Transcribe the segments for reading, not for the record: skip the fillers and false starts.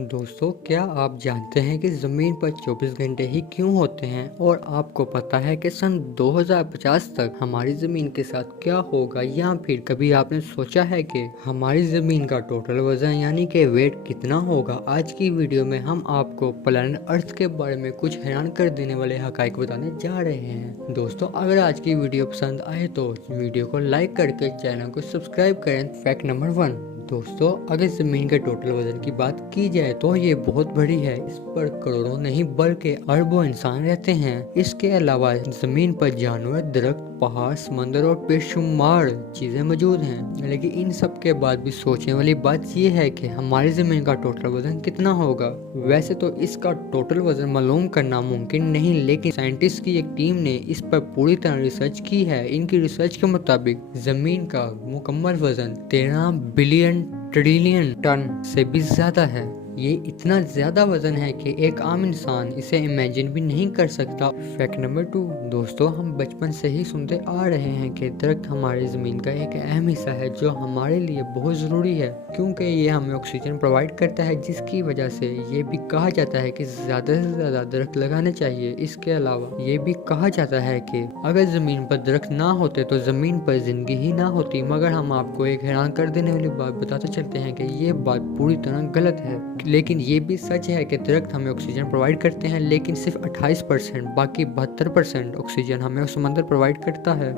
दोस्तों, क्या आप जानते हैं कि ज़मीन पर 24 घंटे ही क्यों होते हैं? और आपको पता है कि सन 2050 तक हमारी ज़मीन के साथ क्या होगा? या फिर कभी आपने सोचा है कि हमारी ज़मीन का टोटल वजन यानी कि वेट कितना होगा? आज की वीडियो में हम आपको प्लैनेट अर्थ के बारे में कुछ हैरान कर देने वाले हकाइक बताने जा रहे हैं। दोस्तों, अगर आज की वीडियो पसंद आए तो वीडियो को लाइक करके चैनल को सब्सक्राइब करें। Fact number 1। दोस्तों, अगर ज़मीन के टोटल वजन की बात की जाए तो ये बहुत बड़ी है। इस पर करोड़ों नहीं बल्कि अरबों इंसान रहते हैं। इसके अलावा ज़मीन पर जानवर, दरख्त, पहाड़, समंदर और बेशुमार चीज़ें मौजूद हैं। लेकिन इन सब के बाद भी सोचने वाली बात ये है कि हमारी ज़मीन का टोटल वजन कितना होगा। वैसे तो इसका टोटल वजन मालूम करना मुमकिन नहीं, लेकिन साइंटिस्ट की एक टीम ने इस पर पूरी तरह रिसर्च की है। इनकी रिसर्च के मुताबिक ज़मीन का मुकम्मल वजन 13 बिलियन ट्रिलियन टन से भी ज्यादा है। ये इतना ज्यादा वजन है कि एक आम इंसान इसे इमेजिन भी नहीं कर सकता। Fact number 2। दोस्तों, हम बचपन से ही सुनते आ रहे हैं कि दरख्त हमारी ज़मीन का एक अहम हिस्सा है जो हमारे लिए बहुत ज़रूरी है, क्योंकि ये हमें ऑक्सीजन प्रोवाइड करता है, जिसकी वजह से ये भी कहा जाता है कि ज़्यादा से ज़्यादा दरख्त लगाने चाहिए। इसके अलावा ये भी कहा जाता है कि अगर ज़मीन पर दरख्त ना होते तो ज़मीन पर ज़िंदगी ही ना होती। मगर हम आपको एक हैरान कर देने वाली बात बताते चलते हैं कि ये बात पूरी तरह गलत है। लेकिन ये भी सच है कि दरख्त हमें ऑक्सीजन प्रोवाइड करते हैं, लेकिन सिर्फ 28%, बाकी 72% ऑक्सीजन हमें समंदर प्रोवाइड करता है।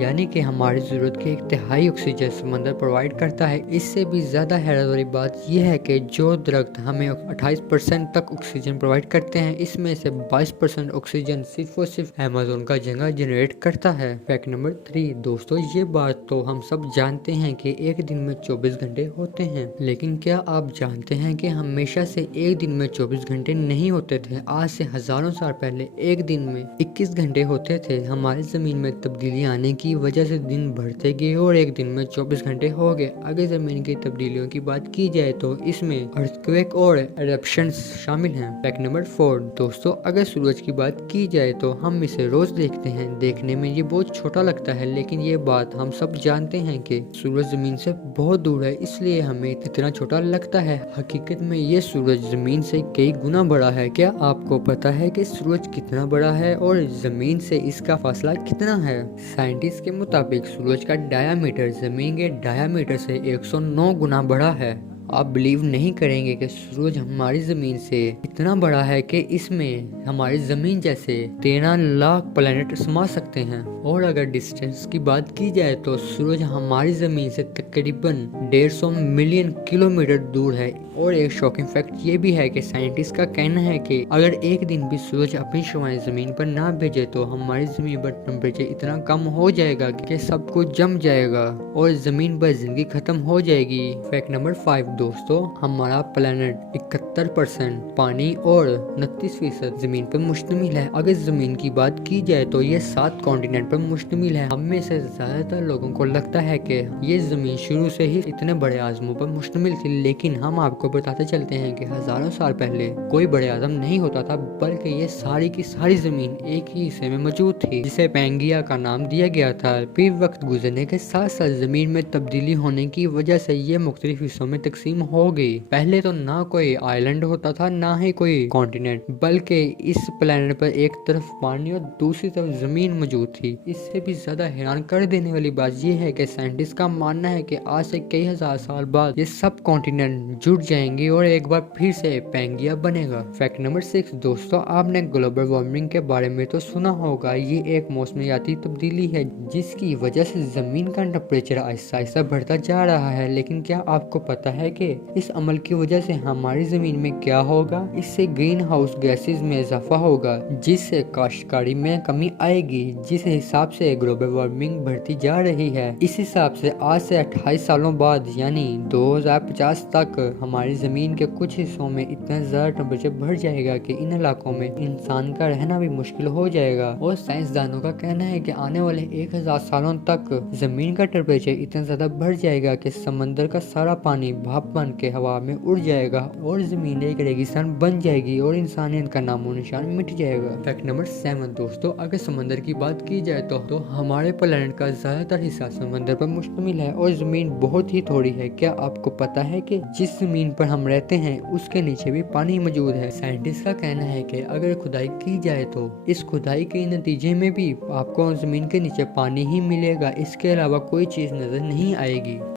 यानी कि हमारी ज़रूरत की एक तिहाई ऑक्सीजन समंदर प्रोवाइड करता है। इससे भी ज़्यादा हैरत वाली बात यह है कि जो दरख्त हमें 28% तक ऑक्सीजन प्रोवाइड करते हैं, इसमें से 22% ऑक्सीजन सिर्फ और सिर्फ अमेज़न का जंगल जनरेट करता है। Fact number 3। दोस्तों, ये बात तो हम सब जानते हैं कि एक दिन में 24 घंटे होते हैं, लेकिन क्या आप जानते हैं कि हमेशा से एक दिन में 24 घंटे नहीं होते थे। आज से हजारों साल पहले एक दिन में 21 घंटे होते थे। हमारी ज़मीन में तब्दीली आने की वजह से दिन बढ़ते गए और एक दिन में 24 घंटे हो गए। अगर ज़मीन की तब्दीलियों की बात की जाए तो इसमें अर्थक्वेक और एरप्शंस शामिल हैं। Fact number 4। दोस्तों, अगर सूरज की बात की जाए तो हम इसे रोज देखते हैं। देखने में ये बहुत छोटा लगता है, लेकिन ये बात हम सब जानते हैं कि सूरज ज़मीन से बहुत दूर है, इसलिए हमें इतना छोटा लगता है। हकीकत में ये सूरज ज़मीन से कई गुना बड़ा है। क्या आपको पता है कि सूरज कितना बड़ा है और ज़मीन से इसका फासला कितना है? साइंटिस्ट के मुताबिक सूरज का डायामीटर ज़मीन के डायामीटर से 109 गुना बड़ा है। आप बिलीव नहीं करेंगे कि सूरज हमारी ज़मीन से इतना बड़ा है कि इसमें हमारी ज़मीन जैसे 13 लाख प्लैनेट समा सकते हैं। और अगर डिस्टेंस की बात की जाए तो सूरज हमारी ज़मीन से तकरीबन 150 मिलियन किलोमीटर दूर है। और एक शॉकिंग फैक्ट ये भी है कि साइंटिस्ट का कहना है कि अगर एक दिन भी सूरज अपनी शुआएं ज़मीन पर ना भेजे तो हमारी ज़मीन पर टेम्परेचर इतना कम हो जाएगा कि सब कुछ जम जाएगा और ज़मीन पर जिंदगी खत्म हो जाएगी। Fact number 5। दोस्तों, हमारा प्लैनेट 71% पानी और 29% जमीन पर मुश्तमिल है। अगर जमीन की बात की जाए तो ये 7 कॉन्टिनेंट पर मुश्तमिल है। हम में से ज्यादातर लोगों को लगता है कि ये जमीन शुरू से ही इतने बड़े आजमों पर मुश्तमिल थी, लेकिन हम आपको बताते चलते हैं कि हजारों साल पहले कोई बड़े आजम नहीं होता था, बल्कि ये सारी की सारी जमीन एक ही हिस्से में मौजूद थी, जिसे पैंगिया का नाम दिया गया था। फिर वक्त गुजरने के साथ साथ जमीन में तब्दीली होने की वजह से ये मुख्तलिफ हिस्सों में तकसीम हो गई। पहले तो ना कोई आइलैंड होता था ना ही कोई कॉन्टिनेंट, बल्कि इस प्लेनेट पर एक तरफ पानी और दूसरी तरफ जमीन मौजूद थी। इससे भी ज्यादा हैरान कर देने वाली बात यह है कि साइंटिस्ट का मानना है कि आज से कई हजार साल बाद ये सब कॉन्टिनेंट जुड़ जाएंगे और एक बार फिर से पैंगिया बनेगा। Fact number 6। दोस्तों, आपने ग्लोबल वार्मिंग के बारे में तो सुना होगा। ये एक मौसमियाती तब्दीली है जिसकी वजह से जमीन का टेम्परेचर आहिस्ता आहिस्ता बढ़ता जा रहा है। लेकिन क्या आपको पता है कि इस अमल की वजह से हमारी जमीन में क्या होगा? इससे ग्रीन हाउस गैसेस में इजाफा होगा, जिससे काश्तकारी में कमी आएगी। जिस हिसाब से ग्लोबल वार्मिंग बढ़ती जा रही है, इस हिसाब से आज से 28 सालों बाद यानी 2050 तक हमारी जमीन के कुछ हिस्सों में इतना ज्यादा टेम्परेचर बढ़ जाएगा कि इन इलाकों में इंसान का रहना भी मुश्किल हो जाएगा। और साइंसदानों का कहना है कि आने वाले 1000 सालों तक जमीन का टेम्परेचर इतना ज्यादा बढ़ जाएगा कि समंदर का सारा पानी भाप भाप बन के हवा में उड़ जाएगा और जमीन एक रेगिस्तान बन जाएगी और इंसानियत का नामो निशान मिट जाएगा। फैक्ट नंबर 7 दोस्तों, अगर समंदर की बात की जाए तो हमारे प्लेनेट का ज्यादातर हिस्सा समंदर पर मुश्तमिल है और जमीन बहुत ही थोड़ी है। क्या आपको पता है कि जिस जमीन पर हम रहते हैं उसके नीचे भी पानी मौजूद है। साइंटिस्ट का कहना है कि अगर खुदाई की जाए तो इस खुदाई के नतीजे में भी आपको जमीन के नीचे पानी ही मिलेगा, इसके अलावा कोई चीज नजर नहीं आएगी।